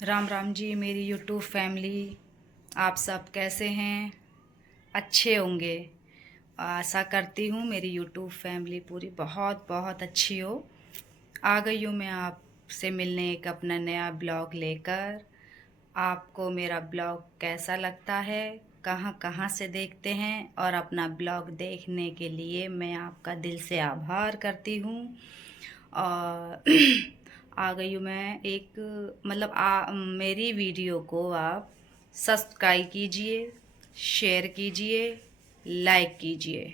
राम राम जी मेरी YouTube family. आप सब कैसे हैं? अच्छे होंगे। आशा करती हूँ मेरी यूट्यूब फैमिली पूरी बहुत बहुत अच्छी हो। आ गई हूँ मैं आपसे मिलने एक अपना नया ब्लॉग लेकर। आपको मेरा ब्लॉग कैसा लगता है, कहाँ कहाँ से देखते हैं, और अपना ब्लॉग देखने के लिए मैं आपका दिल से आभार करती हूँ। और आ गई हूँ मैं एक मतलब मेरी वीडियो को आप सब्सक्राइब कीजिए, शेयर कीजिए, लाइक कीजिए।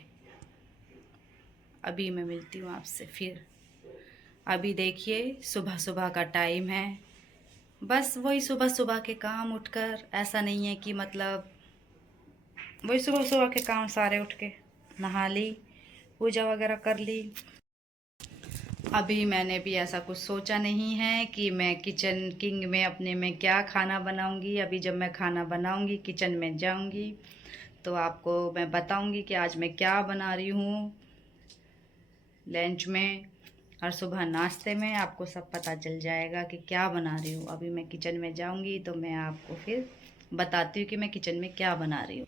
अभी मैं मिलती हूँ आपसे फिर। अभी देखिए सुबह सुबह का टाइम है। बस वही सुबह सुबह के काम उठकर, ऐसा नहीं है कि मतलब वही सुबह सुबह के काम सारे उठ के नहा ली, पूजा वगैरह कर ली। अभी मैंने भी ऐसा कुछ सोचा नहीं है कि मैं किचन किंग में अपने में क्या खाना बनाऊंगी। अभी जब मैं खाना बनाऊंगी, किचन में जाऊंगी, तो आपको मैं बताऊंगी कि आज मैं क्या बना रही हूँ लंच में, और सुबह नाश्ते में आपको सब पता चल जाएगा कि क्या बना रही हूँ। अभी मैं किचन में जाऊंगी तो मैं आपको फिर बताती हूँ कि मैं किचन में क्या बना रही हूँ।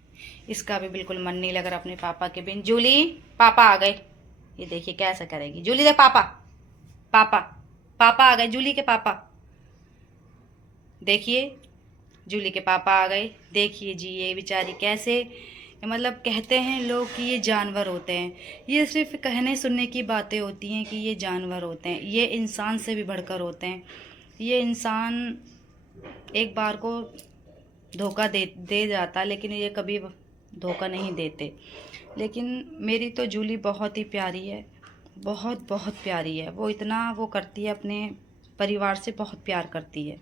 इसका भी बिल्कुल मन नहीं लग रहा अपने पापा के बिन। जूली, पापा आ गए। ये देखिए कैसा करेगी जूली। देख पापा, पापा, पापा आ गए, जूली के पापा। देखिए जूली के पापा आ गए। देखिए जी ये बेचारी कैसे, मतलब कहते हैं लोग कि ये जानवर होते हैं। ये सिर्फ कहने सुनने की बातें होती हैं कि ये जानवर होते हैं। ये इंसान से भी बढ़कर होते हैं। ये इंसान एक बार को धोखा दे दे जाता, लेकिन ये कभी धोखा नहीं देते। लेकिन मेरी तो जूली बहुत ही प्यारी है, बहुत बहुत प्यारी है। वो इतना वो करती है, अपने परिवार से बहुत प्यार करती है।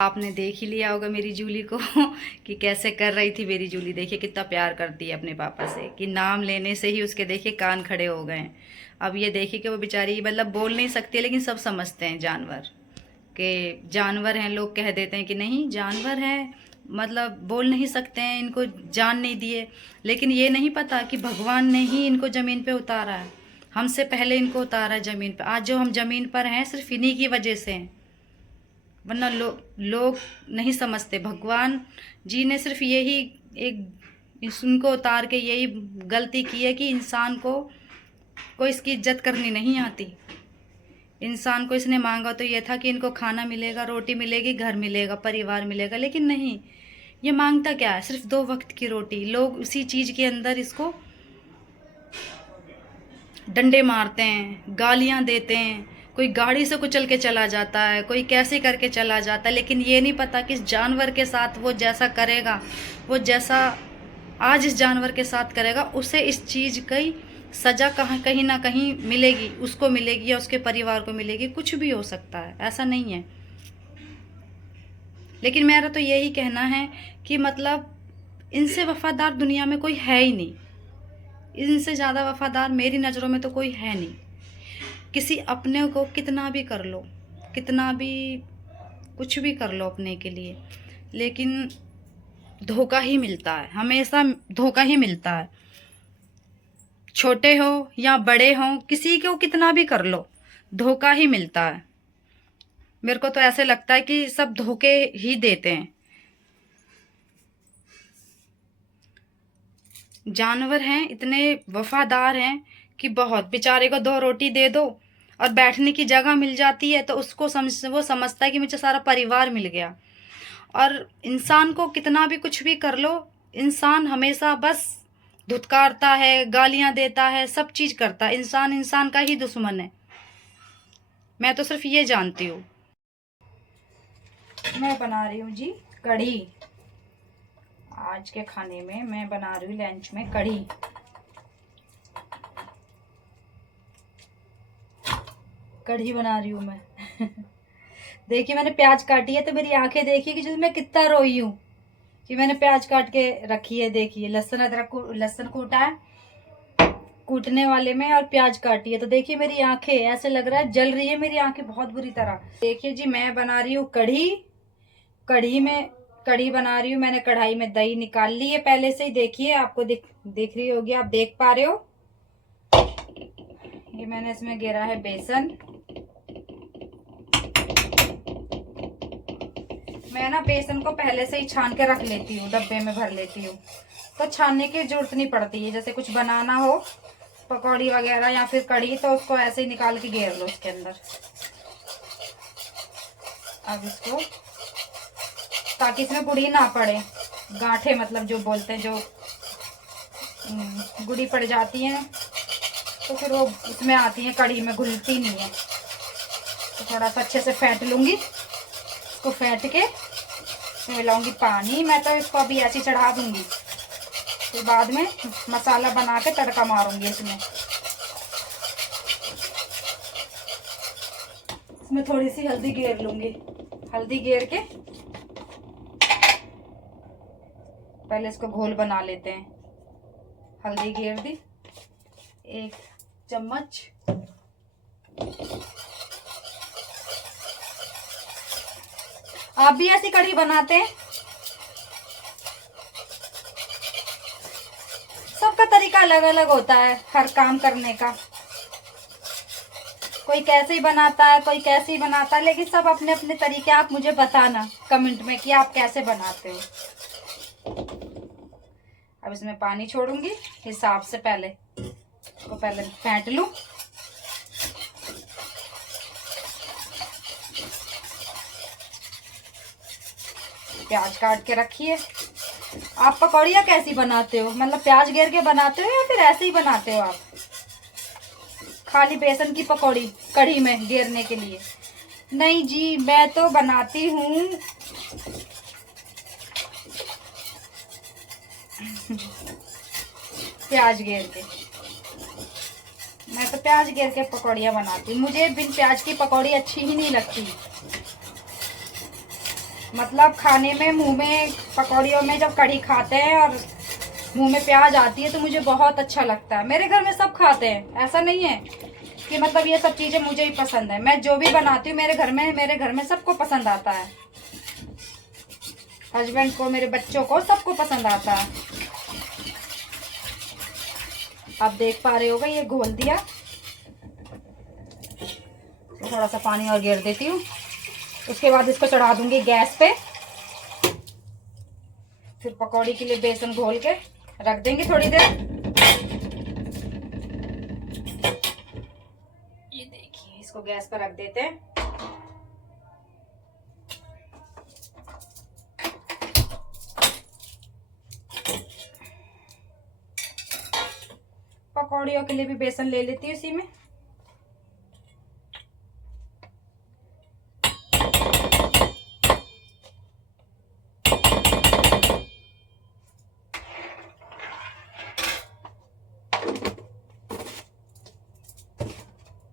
आपने देख ही लिया होगा मेरी जूली को कि कैसे कर रही थी। मेरी जूली देखिए कितना प्यार करती है अपने पापा से, कि नाम लेने से ही उसके देखिए कान खड़े हो गए हैं। अब ये देखिए कि वो बेचारी मतलब बोल नहीं सकती, लेकिन सब समझते हैं जानवर के जानवर हैं। लोग कह देते हैं कि नहीं जानवर हैं, मतलब बोल नहीं सकते हैं, इनको जान नहीं दिए। लेकिन ये नहीं पता कि भगवान ने ही इनको ज़मीन पे उतारा है। हमसे पहले इनको उतारा है ज़मीन पे। आज जो हम ज़मीन पर हैं सिर्फ इन्हीं की वजह से हैं, वरना लोग नहीं समझते। भगवान जी ने सिर्फ यही एक उनको उतार के यही गलती की है कि इंसान को इसकी इज्जत करनी नहीं आती। इंसान को इसने मांगा तो ये था कि इनको खाना मिलेगा, रोटी मिलेगी, घर मिलेगा, परिवार मिलेगा, लेकिन नहीं। ये मांगता क्या है? सिर्फ 2 वक्त की रोटी। लोग उसी चीज़ के अंदर इसको डंडे मारते हैं, गालियां देते हैं। कोई गाड़ी से कुचल के चला जाता है, कोई कैसे करके चला जाता है, लेकिन ये नहीं पता कि इस जानवर के साथ वो जैसा करेगा, वो जैसा आज इस जानवर के साथ करेगा, उसे इस चीज़ की सज़ा कहाँ कहीं ना कहीं मिलेगी। उसको मिलेगी या उसके परिवार को मिलेगी, कुछ भी हो सकता है, ऐसा नहीं है। लेकिन मेरा तो यही कहना है कि मतलब इनसे वफादार दुनिया में कोई है ही नहीं। इनसे ज़्यादा वफादार मेरी नज़रों में तो कोई है नहीं। किसी अपने को कितना भी कर लो, कितना भी कुछ भी कर लो अपने के लिए, लेकिन धोखा ही मिलता है, हमेशा धोखा ही मिलता है। छोटे हो या बड़े हो, किसी को कितना भी कर लो, धोखा ही मिलता है। मेरे को तो ऐसे लगता है कि सब धोखे ही देते हैं। जानवर हैं इतने वफादार हैं कि बहुत, बेचारे को 2 रोटी दे दो और बैठने की जगह मिल जाती है तो उसको वो समझता है कि मुझे सारा परिवार मिल गया। और इंसान को कितना भी कुछ भी कर लो, इंसान हमेशा बस धुतकारता है, गालियां देता है, सब चीज करता है। इंसान इंसान का ही दुश्मन है। मैं तो सिर्फ ये जानती हूँ। मैं बना रही हूँ जी कढ़ी। आज के खाने में मैं बना रही हूँ लंच में कढ़ी। कढ़ी बना रही हूँ मैं देखिए मैंने प्याज काटी है तो मेरी आंखें देखिए कि जो मैं कितना रोई हूँ कि मैंने प्याज काट के रखी है। देखिए लहसुन अदरक को, लहसुन कूटा है कूटने वाले में, और प्याज काटी है। तो देखिए मेरी आंखें, ऐसे लग रहा है जल रही है मेरी आंखें बहुत बुरी तरह। देखिए जी मैं बना रही हूँ कढ़ी। कढ़ी में कढ़ी बना रही हूँ। मैंने कढ़ाई में दही निकाल ली है पहले से ही। देखिए आपको दिख रही होगी, आप देख पा रहे हो। ये मैंने इसमें घेरा है बेसन, मैं ना बेसन को पहले से ही छान के रख लेती हूँ, डब्बे में भर लेती हूँ, तो छानने की जरूरत नहीं पड़ती है। जैसे कुछ बनाना हो, पकौड़ी वगैरह या फिर कढ़ी, तो उसको ऐसे ही निकाल के घेर लो उसके अंदर। अब इसको, ताकि इसमें गुड़ी ना पड़े, गांठे मतलब जो बोलते हैं, जो गुड़ी पड़ जाती हैं तो फिर वो इसमें आती हैं, कढ़ी में घुलती नहीं है। तो थोड़ा सा अच्छे से फेंट लूँगी। इसको फेंट के मिलाऊंगी पानी। मैं तो इसको अभी ऐसे चढ़ा दूंगी, फिर बाद में मसाला बना के तड़का मारूंगी इसमें। इसमें थोड़ी सी हल्दी घेर लूंगी। हल्दी घेर के पहले इसको घोल बना लेते हैं। हल्दी घेर दी 1 चम्मच। आप भी ऐसी कढ़ी बनाते हैं? सबका तरीका अलग अलग होता है हर काम करने का। कोई कैसे ही बनाता है, कोई कैसे ही बनाता है, लेकिन सब अपने अपने तरीके। आप मुझे बताना कमेंट में कि आप कैसे बनाते हो। अब इसमें पानी छोड़ूंगी हिसाब से। पहले इसको पहले फेंट लूं। प्याज काट के रखिए। आप पकौड़ियाँ कैसी बनाते हो? मतलब प्याज घेर के बनाते हो या फिर ऐसे ही बनाते हो आप? खाली बेसन की पकौड़ी कढ़ी में घेरने के लिए? नहीं जी, मैं तो बनाती हूँ प्याज घेर के। मैं तो प्याज घेर के पकौड़ियाँ बनाती हूँ। मुझे बिन प्याज की पकौड़ी अच्छी ही नहीं लगती। मतलब खाने में, मुंह में, पकौड़ियों में जब कढ़ी खाते हैं और मुंह में प्याज आती है तो मुझे बहुत अच्छा लगता है। मेरे घर में सब खाते हैं, ऐसा नहीं है कि मतलब ये सब चीजें मुझे ही पसंद है। मैं जो भी बनाती हूँ मेरे घर में सबको पसंद आता है। हस्बैंड को, मेरे बच्चों को, सबको पसंद आता है। आप देख पा रहे होगा, ये घोल दिया। थोड़ा सा पानी और घेर देती हूँ। उसके बाद इसको चढ़ा दूंगी गैस पे। फिर पकौड़ी के लिए बेसन घोल के रख देंगे थोड़ी देर। ये देखिए, इसको गैस पर रख देते हैं। पकौड़ियों के लिए भी बेसन ले लेती हूँ इसी में।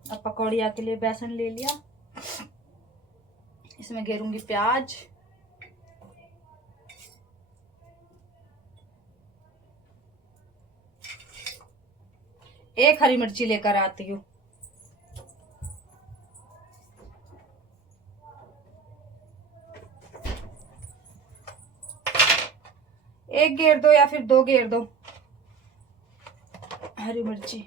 अब पकौड़िया के लिए बेसन ले लिया। इसमें घेरूंगी प्याज। एक हरी मिर्ची लेकर आती हूँ। एक घेर दो या फिर 2 घेर दो हरी मिर्ची।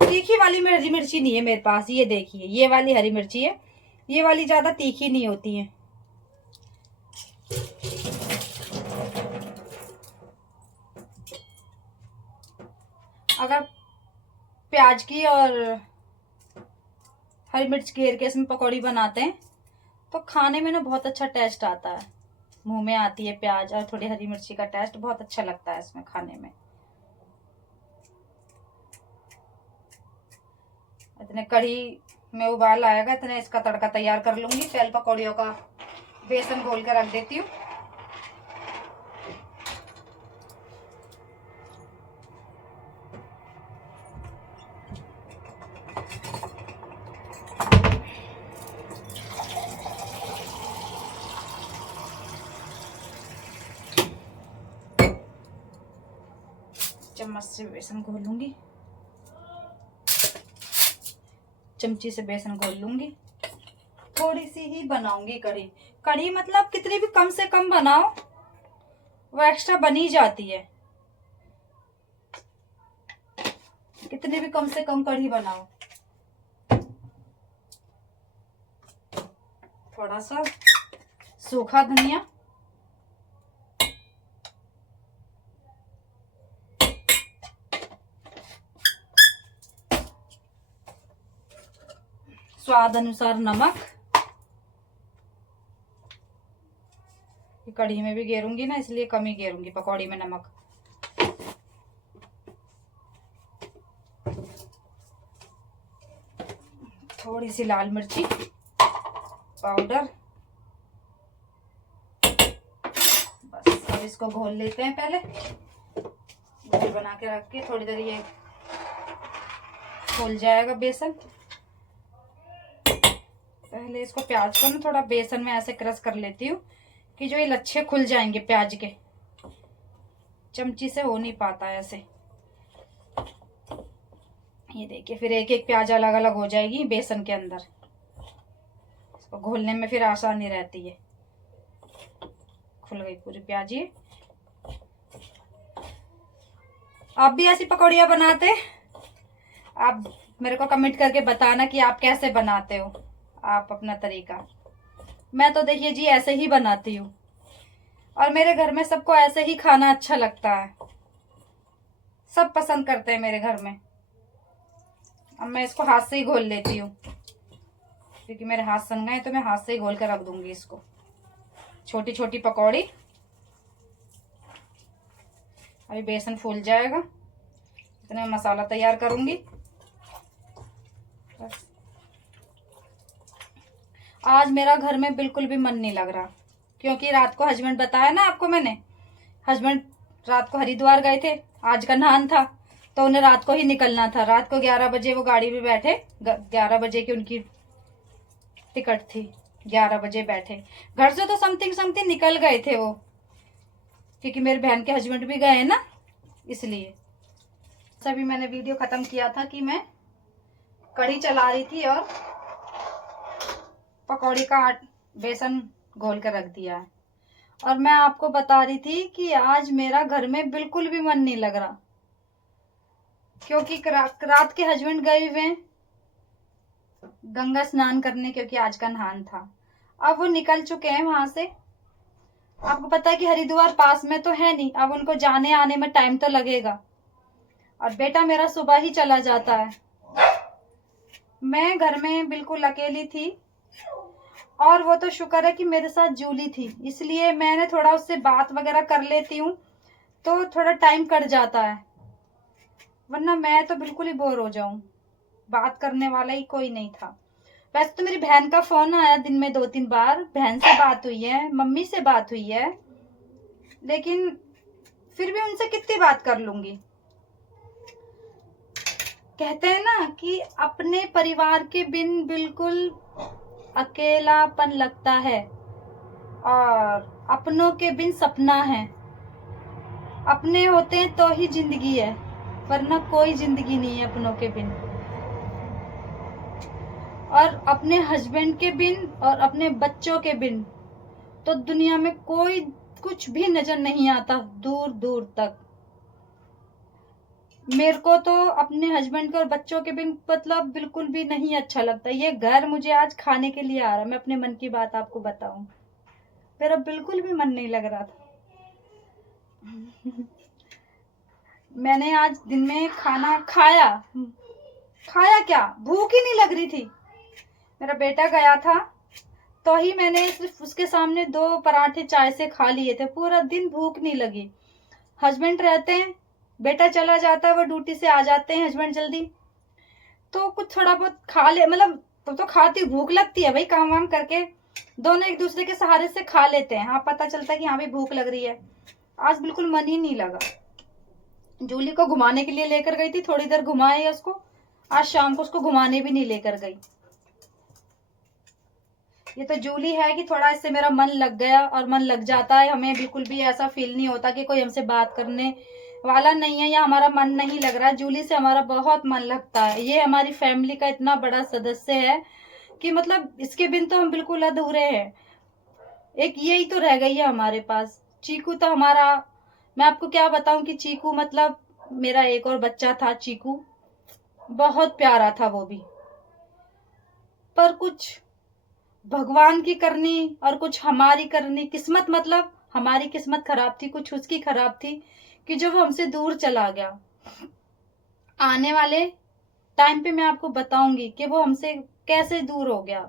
तीखी वाली हरी मिर्ची नहीं है मेरे पास। ये देखिए, ये वाली हरी मिर्ची है। ये वाली ज्यादा तीखी नहीं होती है। अगर प्याज की और हरी मिर्च घेर के इसमें पकौड़ी बनाते हैं तो खाने में ना बहुत अच्छा टेस्ट आता है। मुंह में आती है प्याज और थोड़ी हरी मिर्ची का टेस्ट, बहुत अच्छा लगता है इसमें खाने में। इतने कढ़ी में उबाल आएगा, इतने इसका तड़का तैयार कर लूंगी। पहले पकौड़ियों का बेसन घोल कर रख देती हूँ। चम्मच से बेसन घोल लूंगी, चमची से बेसन घोल लूंगी। थोड़ी सी ही बनाऊंगी कढ़ी। कढ़ी मतलब कितनी भी कम से कम बनाओ, वो एक्स्ट्रा बनी जाती है। कितनी भी कम से कम कढ़ी बनाओ। थोड़ा सा सूखा धनिया, स्वाद अनुसार नमक। कढ़ी में भी गेरूंगी ना, इसलिए कम ही गेरूंगी पकौड़ी में नमक। थोड़ी सी लाल मिर्ची पाउडर। बस अब इसको घोल लेते हैं। पहले घोल बना के रख के थोड़ी देर ये फूल जाएगा बेसन। पहले इसको प्याज को ना थोड़ा बेसन में ऐसे क्रश कर लेती हूँ कि जो ये लच्छे खुल जाएंगे प्याज के। चमची से हो नहीं पाता है ऐसे। ये देखिए फिर एक एक प्याज अलग अलग हो जाएगी बेसन के अंदर। इसको घोलने में फिर आसानी रहती है। खुल गई पूरी प्याज। ये आप भी ऐसी पकौड़ियाँ बनाते? आप मेरे को कमेंट करके बताना कि आप कैसे बनाते हो, आप अपना तरीका। मैं तो देखिए जी ऐसे ही बनाती हूँ और मेरे घर में सबको ऐसे ही खाना अच्छा लगता है। सब पसंद करते हैं मेरे घर में। अब मैं इसको हाथ से ही घोल लेती हूँ क्योंकि मेरे हाथ सन गए, तो मैं हाथ से ही घोल कर रख दूंगी इसको। छोटी छोटी पकौड़ी। अभी बेसन फूल जाएगा, इतने में मसाला तैयार करूंगी। बस आज मेरा घर में बिल्कुल भी मन नहीं लग रहा क्योंकि रात को हस्बैंड बताया ना आपको मैंने, हस्बैंड रात को हरिद्वार गए थे। आज का नहान था तो उन्हें रात को ही निकलना था। रात को 11 बजे वो गाड़ी में बैठे। 11 बजे की उनकी टिकट थी। 11 बजे बैठे। घर से तो समथिंग निकल गए थे वो, क्योंकि मेरे बहन के हस्बैंड भी गए हैं ना, इसलिए। सभी मैंने वीडियो खत्म किया था कि मैं कढ़ी चला रही थी और पकौड़ी का बेसन घोल कर रख दिया है। और मैं आपको बता रही थी कि आज मेरा घर में बिल्कुल भी मन नहीं लग रहा क्योंकि रात के हस्बैंड गए हुए हैं गंगा स्नान करने, क्योंकि आज का नहान था। अब वो निकल चुके हैं वहां से। आपको पता है कि हरिद्वार पास में तो है नहीं, अब उनको जाने आने में टाइम तो लगेगा। और बेटा मेरा सुबह ही चला जाता है। मैं घर में बिल्कुल अकेली थी और वो तो शुक्र है कि मेरे साथ जूली थी, इसलिए मैंने थोड़ा उससे बात वगैरह कर लेती हूँ तो थोड़ा टाइम कट जाता है, वरना मैं तो बिल्कुल ही बोर हो जाऊं। बात करने वाला ही कोई नहीं था। वैसे तो मेरी बहन का फोन आया दिन में 2-3 बार, बहन से बात हुई है, मम्मी से बात हुई है, लेकिन फिर भी उनसे कितनी बात कर लूंगी। कहते हैं ना कि अपने परिवार के बिन बिल्कुल अकेलापन लगता है और अपनों के बिन सपना है। अपने होते हैं तो ही जिंदगी है, वरना कोई जिंदगी नहीं है अपनों के बिन। और अपने हस्बैंड के बिन और अपने बच्चों के बिन तो दुनिया में कोई कुछ भी नजर नहीं आता दूर दूर तक। मेरे को तो अपने हस्बैंड के और बच्चों के बिन मतलब बिल्कुल भी नहीं अच्छा लगता। ये घर मुझे आज खाने के लिए आ रहा। मैं अपने मन की बात आपको बताऊं, मेरा बिल्कुल भी मन नहीं लग रहा था। मैंने आज दिन में खाना खाया क्या, भूख ही नहीं लग रही थी। मेरा बेटा गया था तो ही मैंने सिर्फ उसके सामने 2 पराठे चाय से खा लिए थे। पूरा दिन भूख नहीं लगी। हस्बैंड रहते हैं, बेटा चला जाता है, वो ड्यूटी से आ जाते हैं हस्बैंड जल्दी, तो कुछ थोड़ा बहुत खा ले, मतलब तो खाती, भूख लगती है भाई, काम वाम करके दोनों एक दूसरे के सहारे से खा लेते हैं। हाँ पता चलता है कि हाँ भाई भूख लग रही है। आज बिल्कुल मन ही नहीं लगा। जूली को घुमाने के लिए लेकर गई थी, थोड़ी देर घुमाए उसको। आज शाम को उसको घुमाने भी नहीं लेकर गई। ये तो जूली है कि थोड़ा इससे मेरा मन लग गया, और मन लग जाता है। हमें बिल्कुल भी ऐसा फील नहीं होता कि कोई हमसे बात करने वाला नहीं है या हमारा मन नहीं लग रहा है। जूली से हमारा बहुत मन लगता है। ये हमारी फैमिली का इतना बड़ा सदस्य है कि मतलब इसके बिन तो हम बिल्कुल अधूरे हैं। एक यही तो रह गई है हमारे पास। चीकू तो हमारा, मैं आपको क्या बताऊं कि चीकू मतलब मेरा एक और बच्चा था चीकू, बहुत प्यारा था वो भी। पर कुछ भगवान की करनी और कुछ हमारी करनी। किस्मत मतलब हमारी किस्मत खराब थी, कुछ उसकी खराब थी कि जो वो हमसे दूर चला गया। आने वाले टाइम पे मैं आपको बताऊंगी कि वो हमसे कैसे दूर हो गया,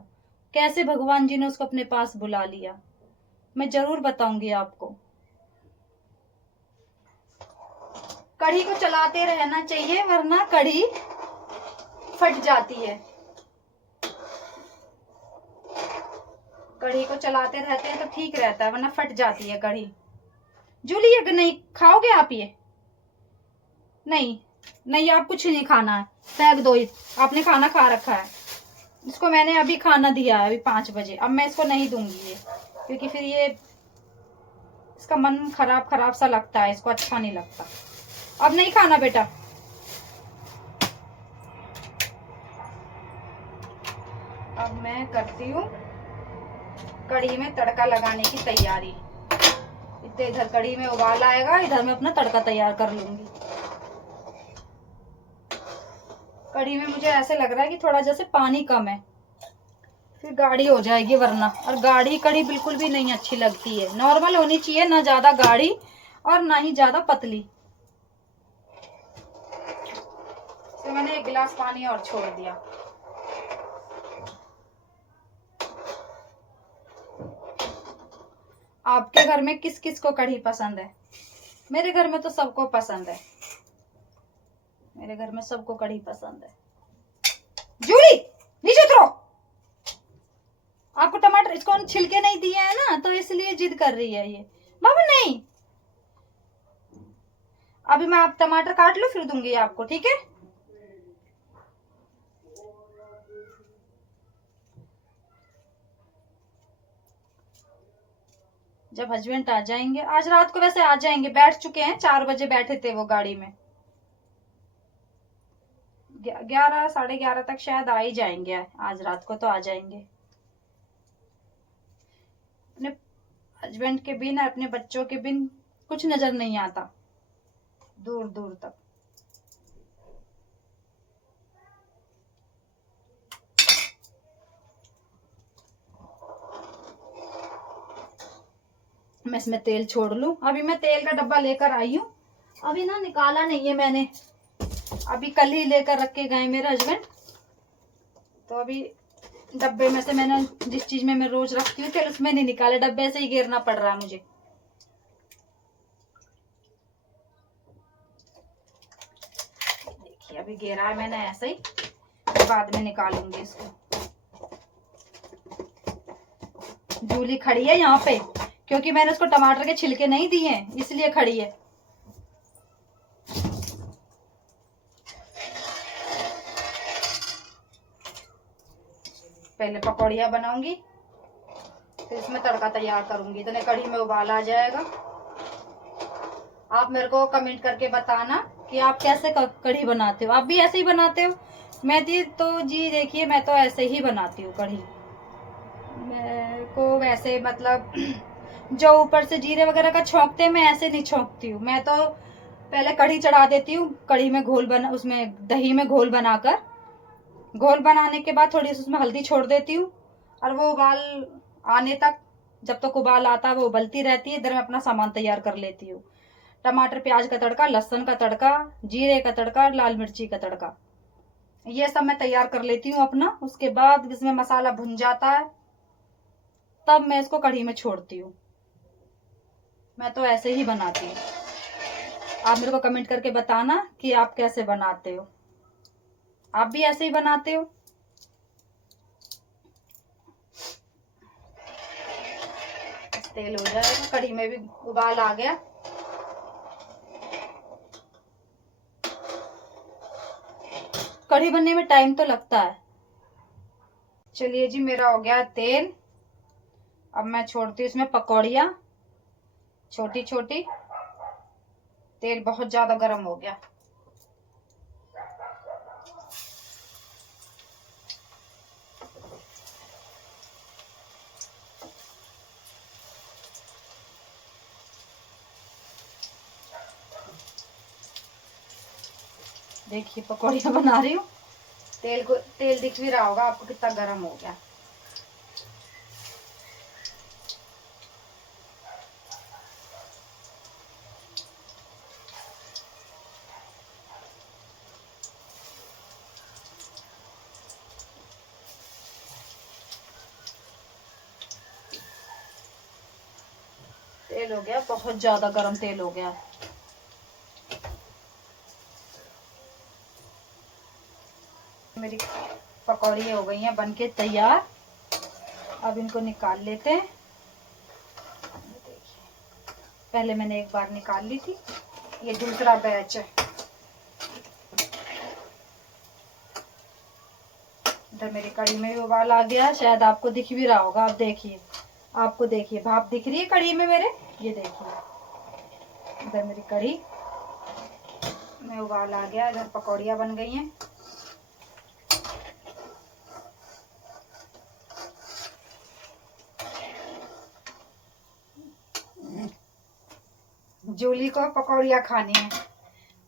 कैसे भगवान जी ने उसको अपने पास बुला लिया। मैं जरूर बताऊंगी आपको। कढ़ी को चलाते रहना चाहिए वरना कढ़ी फट जाती है। कढ़ी को चलाते रहते हैं तो ठीक रहता है, वरना फट जाती है कढ़ी। जूली ये नहीं खाओगे आप? ये नहीं, नहीं आप कुछ नहीं खाना है, फेंक दो। आपने खाना खा रखा है। इसको मैंने अभी खाना दिया है, अभी 5 बजे। अब मैं इसको नहीं दूंगी ये, क्योंकि फिर ये इसका मन खराब खराब सा लगता है, इसको अच्छा नहीं लगता। अब नहीं खाना बेटा। अब मैं करती हूँ कढ़ी में तड़का लगाने की तैयारी। इतने इधर कढ़ी में उबाल आएगा, इधर मैं अपना तड़का तैयार कर लूंगी। कढ़ी में मुझे ऐसे लग रहा है कि थोड़ा जैसे पानी कम है, फिर गाढ़ी हो जाएगी वरना। और गाढ़ी कढ़ी बिल्कुल भी नहीं अच्छी लगती है, नॉर्मल होनी चाहिए, ना ज्यादा गाढ़ी और ना ही ज्यादा पतली। तो मैंने 1 गिलास पानी और छोड़ दिया। आपके घर में किस किस को कढ़ी पसंद है? मेरे घर में तो सबको पसंद है, मेरे घर में सबको कढ़ी पसंद है। जूली नीचे उतरो। आपको टमाटर, इसको छिलके नहीं दिए है ना, तो इसलिए जिद कर रही है ये। बाबू नहीं, अभी मैं आप टमाटर काट लो फिर दूंगी आपको, ठीक है? जब हस्बैंड आ जाएंगे, आज रात को वैसे आ जाएंगे, बैठ चुके हैं, 4 बजे बैठे थे वो गाड़ी में। 11 साढ़े 11 तक शायद आ ही जाएंगे, आज रात को तो आ जाएंगे। अपने हस्बैंड के बिन, अपने बच्चों के बिन कुछ नजर नहीं आता दूर दूर तक। मैं इसमें तेल छोड़ लूं। अभी मैं तेल का डब्बा लेकर आई हूँ, अभी ना निकाला नहीं है मैंने, अभी कल ही लेकर रख के गए मेरे हस्बैंड। तो अभी डब्बे में से मैंने जिस चीज में मैं रोज रखती हूँ तेल, उसमें नहीं निकाले, डब्बे से ही गिरना पड़ रहा है मुझे। देखिए अभी गिरा है मैंने ऐसे ही, बाद में निकालूंगी इसको। जूली खड़ी है यहाँ पे, क्योंकि मैंने उसको टमाटर के छिलके नहीं दिए हैं, इसलिए खड़ी है। पहले पकौड़ियाँ बनाऊंगी, फिर इसमें तड़का तैयार करूंगी, इतने कढ़ी में उबाल आ जाएगा। आप मेरे को कमेंट करके बताना कि आप कैसे कढ़ी बनाते हो। आप भी ऐसे ही बनाते हो? मैं तो जी देखिए, मैं तो ऐसे ही बनाती हूँ कढ़ी। मेरे को वैसे मतलब जो ऊपर से जीरे वगैरह का छोंकते हैं, मैं ऐसे नहीं छोंकती हूँ। मैं तो पहले कढ़ी चढ़ा देती हूँ, कढ़ी में घोल बना, उसमें दही में घोल बनाकर, घोल बनाने के बाद थोड़ी सी उसमें हल्दी छोड़ देती हूँ, और वो उबाल आने तक, जब तक उबाल आता है वो उबलती रहती है, इधर मैं अपना सामान तैयार कर लेती हूँ। टमाटर प्याज का तड़का, लहसुन का तड़का, जीरे का तड़का, लाल मिर्ची का तड़का, ये सब मैं तैयार कर लेती हूँ अपना। उसके बाद इसमें मसाला भुन जाता है, तब मैं इसको कढ़ी में छोड़ती हूँ। मैं तो ऐसे ही बनाती हूँ। आप मेरे को कमेंट करके बताना कि आप कैसे बनाते हो। आप भी ऐसे ही बनाते हो? तेल हो जाएगा, कढ़ी में भी उबाल आ गया। कढ़ी बनने में टाइम तो लगता है। चलिए जी, मेरा हो गया तेल। अब मैं छोड़ती हूँ इसमें पकौड़ियाँ छोटी छोटी। तेल बहुत ज्यादा गर्म हो गया। देखिए पकौड़ियाँ बना रही हूँ, तेल दिख भी रहा होगा आपको कितना गर्म हो गया। तेल हो गया बहुत ज्यादा गर्म, तेल हो गया। मेरी पकौड़ी हो गई हैं बनके तैयार। अब इनको निकाल लेते हैं। पहले मैंने एक बार निकाल ली थी, ये दूसरा बैच है। इधर मेरी कढ़ी में भी उबाल आ गया, शायद आपको दिख भी रहा होगा। आप देखिए, आपको देखिए भाप दिख रही है कढ़ी में मेरे, ये देखिए इधर मेरी कढ़ी में उबाल आ गया। इधर पकौड़ियाँ बन गई हैं। जूली को पकौड़ियाँ खानी है,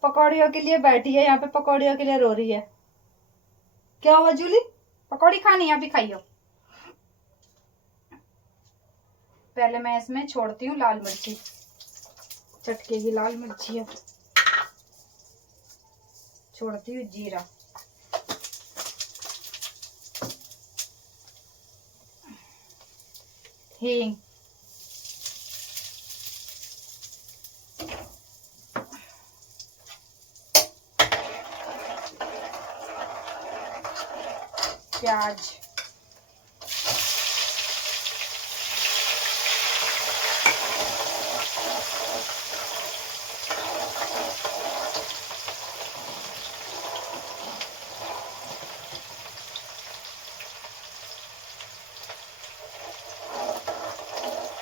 पकौड़ियों के लिए बैठी है यहाँ पे, पकौड़ियों के लिए रो रही है। क्या हुआ जूली, पकौड़ी खानी है, अभी खाइयो। पहले मैं इसमें छोड़ती हूँ लाल मिर्ची, चटके की लाल मिर्ची है। छोड़ती हूँ जीरा, हींग, प्याज,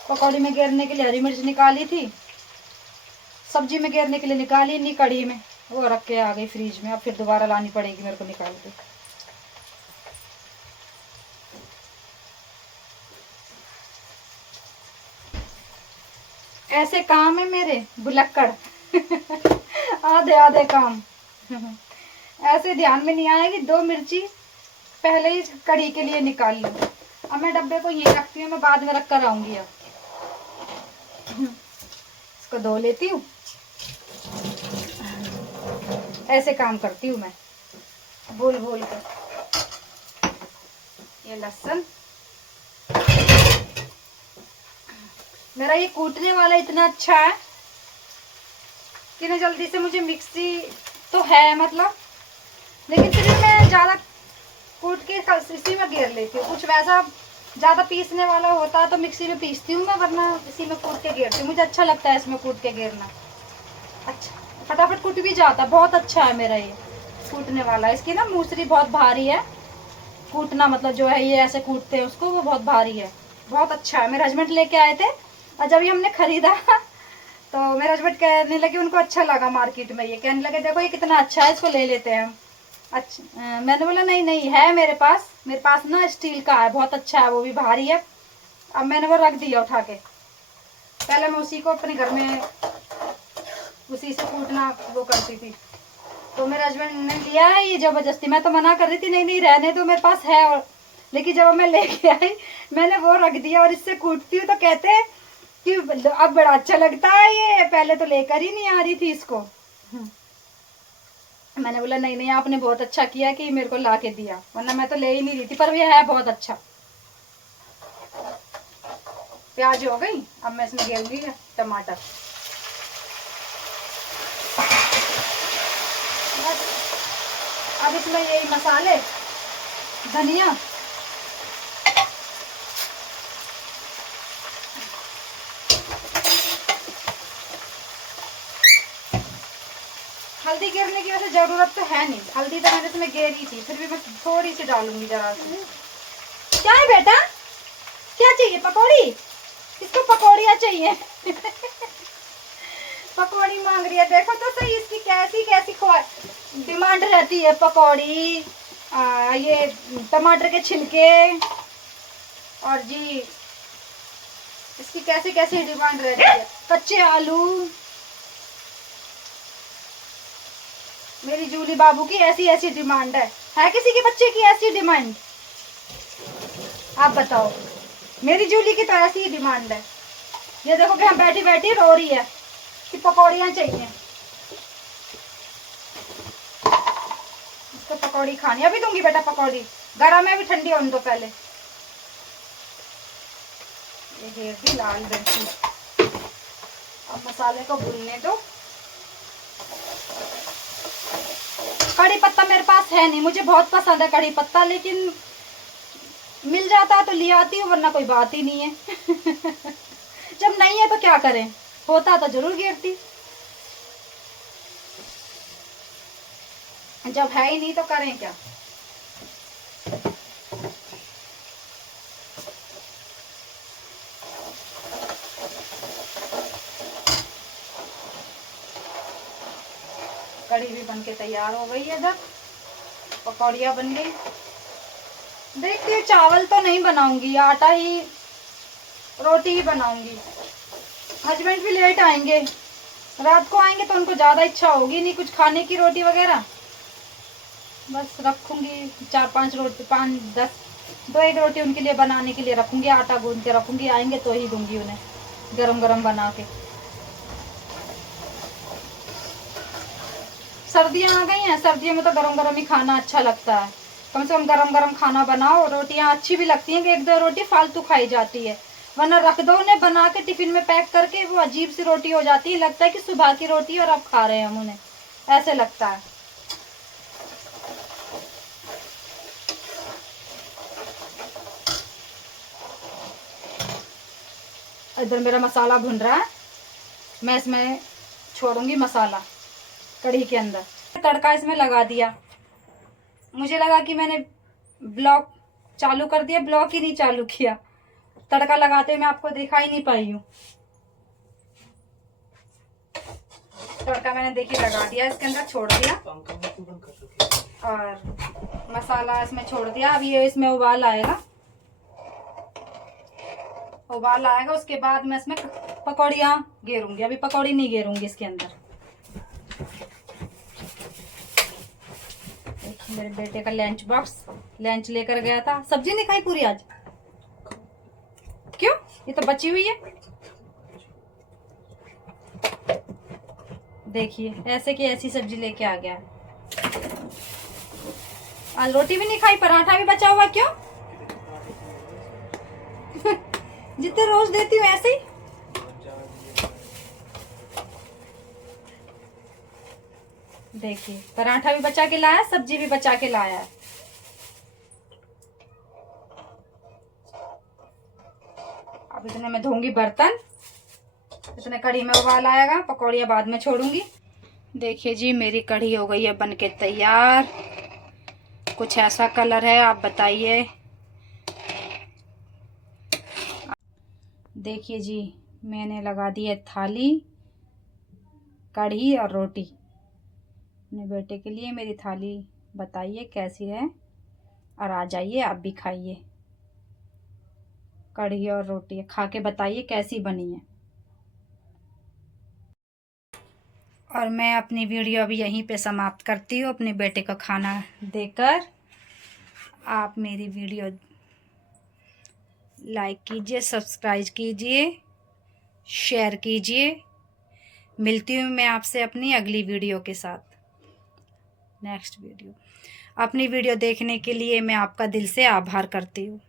पकौड़ी में घेरने के लिए हरी मिर्च निकाली थी, सब्जी में घेरने के लिए निकाली नहीं, कढ़ी में वो रख के आ गई फ्रिज में। अब फिर दोबारा लानी पड़ेगी मेरे को निकाल के। ऐसे काम है मेरे भुलक्कड़ आधे आधे काम ऐसे ध्यान में नहीं आया कि 2 मिर्ची पहले ही कढ़ी के लिए निकाल लूं। अब मैं डब्बे को यहीं रखती हूँ, मैं बाद में रख कर आऊंगी। अब इसको धो लेती हूँ, ऐसे काम करती हूँ मैं भूल भूल कर। ये लहसुन, मेरा ये कूटने वाला इतना अच्छा है कि ना जल्दी से, मुझे मिक्सी तो है मतलब, लेकिन फिर मैं ज़्यादा कूट के इसी में घेर लेती हूँ। कुछ वैसा ज़्यादा पीसने वाला होता है तो मिक्सी में पीसती हूँ मैं, वरना इसी में कूट के घेरती हूँ। मुझे अच्छा लगता है इसमें कूट के घेरना, अच्छा फटाफट कूट भी जाता। बहुत अच्छा है मेरा ये कूटने वाला। इसकी ना मूसरी बहुत भारी है, कूटना मतलब जो है ये ऐसे कूटते हैं उसको, वो बहुत भारी है। बहुत अच्छा है। मेरे हस्बैंड लेके आए थे और जब ये हमने खरीदा तो मेरे हस्बैंड कहने लगे, उनको अच्छा लगा मार्केट में, ये कहने लगे देखो ये कितना अच्छा है, इसको ले लेते हैं हम। अच्छा मैंने बोला नहीं नहीं है मेरे पास ना स्टील का है, बहुत अच्छा है, वो भी भारी है। अब मैंने वो रख दिया उठा के। पहले मैं उसी को अपने घर में उसी से कूटना वो करती थी, तो मेरे हस्बैंड ने लिया है ये जबरदस्ती। मैं तो मना कर रही थी नहीं नहीं रहने दो, मेरे पास है। और लेकिन जब मैं लेके आई मैंने वो रख दिया और इससे कूटती हूँ तो कहते हैं कि अब बड़ा अच्छा लगता है ये, पहले तो लेकर ही नहीं आ रही थी इसको। मैंने बोला नहीं नहीं आपने बहुत अच्छा किया कि मेरे को ला के दिया, वरना मैं तो ले ही नहीं रही थी। पर ये है बहुत अच्छा। प्याज हो गई, अब मैं इसमें घेरूंगी टमाटर। बस अब इसमें यही मसाले, धनिया, हल्दी गिरने की वैसे जरूरत तो है नहीं, हल्दी तो मैंने इसमें गेरी थी, फिर भी मैं थोड़ी सी डालूंगी जरा सी। क्या है बेटा, क्या चाहिए? पकौड़ी? इसको पकौड़ियाँ चाहिए पकौड़ी मांग रही है, देखो तो सही इसकी कैसी कैसी डिमांड रहती है। पकौड़ी, ये टमाटर के छिलके, और जी इसकी कैसी कैसी डिमांड रहती है। कच्चे आलू, मेरी जूली बाबू की ऐसी ऐसी डिमांड है किसी के बच्चे की ऐसी डिमांड? आप बताओ। मेरी जूली की तो ऐसी ही डिमांड है। ये देखो कि हम बैठी बैठी रो रही है कि पकौड़ियाँ चाहिए, इसको पकौड़ी खानी। अभी दूंगी बेटा पकौड़ी, गरम है, अभी ठंडी होने दो पहले। ये घेर दी लाल मिर्ची, अब मसाले को भूनने दो। कड़ी पत्ता मेरे पास है नहीं, मुझे बहुत पसंद है कड़ी पत्ता, लेकिन मिल जाता है तो ले आती हूँ, वरना कोई बात ही नहीं है। जब नहीं है तो क्या करें, होता तो जरूर गिरती, जब है ही नहीं तो करें क्या। कड़ी भी बनके तैयार हो गई है, इधर पकौड़ियाँ बन गई। देखती हूँ, चावल तो नहीं बनाऊंगी, आटा ही रोटी ही बनाऊंगी। हस्बैंड भी लेट आएंगे, रात को आएंगे तो उनको ज़्यादा इच्छा होगी नहीं कुछ खाने की, रोटी वगैरह। बस रखूंगी 4-5 रोटी, 5-10, 2-1 रोटी उनके लिए बनाने के लिए रखूंगी, आटा गूंद के रखूंगी, आएंगे तो ही दूंगी उन्हें गरम गरम बना के। सर्दियाँ आ गई हैं, सर्दियों में तो गरम गरम ही खाना अच्छा लगता है। कम से कम गरम गरम खाना बनाओ। रोटियाँ अच्छी भी लगती हैं कि 1-2 रोटी फालतू खाई जाती है, वरना रख दो उन्हें बना के टिफिन में पैक करके, वो अजीब सी रोटी हो जाती है, लगता है कि सुबह की रोटी और अब खा रहे हैं हम उन्हें, ऐसे लगता है। इधर मेरा मसाला भुन रहा है, मैं इसमें छोड़ूंगी मसाला कढ़ी के अंदर। तड़का इसमें लगा दिया, मुझे लगा कि मैंने ब्लॉग चालू कर दिया, ब्लॉग ही नहीं चालू किया, तड़का लगाते हुए मैं आपको दिखा ही नहीं पाई हूँ। तड़का मैंने देखिए लगा दिया, इसके अंदर छोड़ दिया और मसाला इसमें छोड़ दिया। अब ये इसमें उबाल आएगा, उबाल आएगा, उसके बाद मैं इसमें पकौड़ियाँ घेरूंगी। अभी पकौड़ी नहीं घेरूंगी इसके अंदर। देखिए मेरे बेटे का लंच बॉक्स, लंच लेकर गया था, सब्जी नहीं खाई पूरी आज, क्यों? ये तो बची हुई है। देखिए ऐसे की ऐसी सब्जी लेके आ गया। आज रोटी भी नहीं खाई, पराठा भी बचा हुआ, क्यों? जितने रोज देती हूँ ऐसे ही। देखिए पराठा भी बचा के लाया, सब्जी भी बचा के लाया है। अब इतने में धोऊंगी बर्तन, इतने कढ़ी में उबाल आएगा, पकौड़ियाँ बाद में छोड़ूंगी। देखिए जी मेरी कढ़ी हो गई है बनके तैयार। कुछ ऐसा कलर है, आप बताइए। देखिए जी मैंने लगा दी है थाली, कढ़ी और रोटी अपने बेटे के लिए। मेरी थाली बताइए कैसी है, और आ जाइए आप भी खाइए। कढ़ी और रोटी खा के बताइए कैसी बनी है। और मैं अपनी वीडियो अभी यहीं पे समाप्त करती हूँ, अपने बेटे का खाना देकर। आप मेरी वीडियो लाइक कीजिए, सब्सक्राइब कीजिए, शेयर कीजिए। मिलती हूँ मैं आपसे अपनी अगली वीडियो के साथ, नेक्स्ट वीडियो। अपनी वीडियो देखने के लिए मैं आपका दिल से आभार करती हूँ।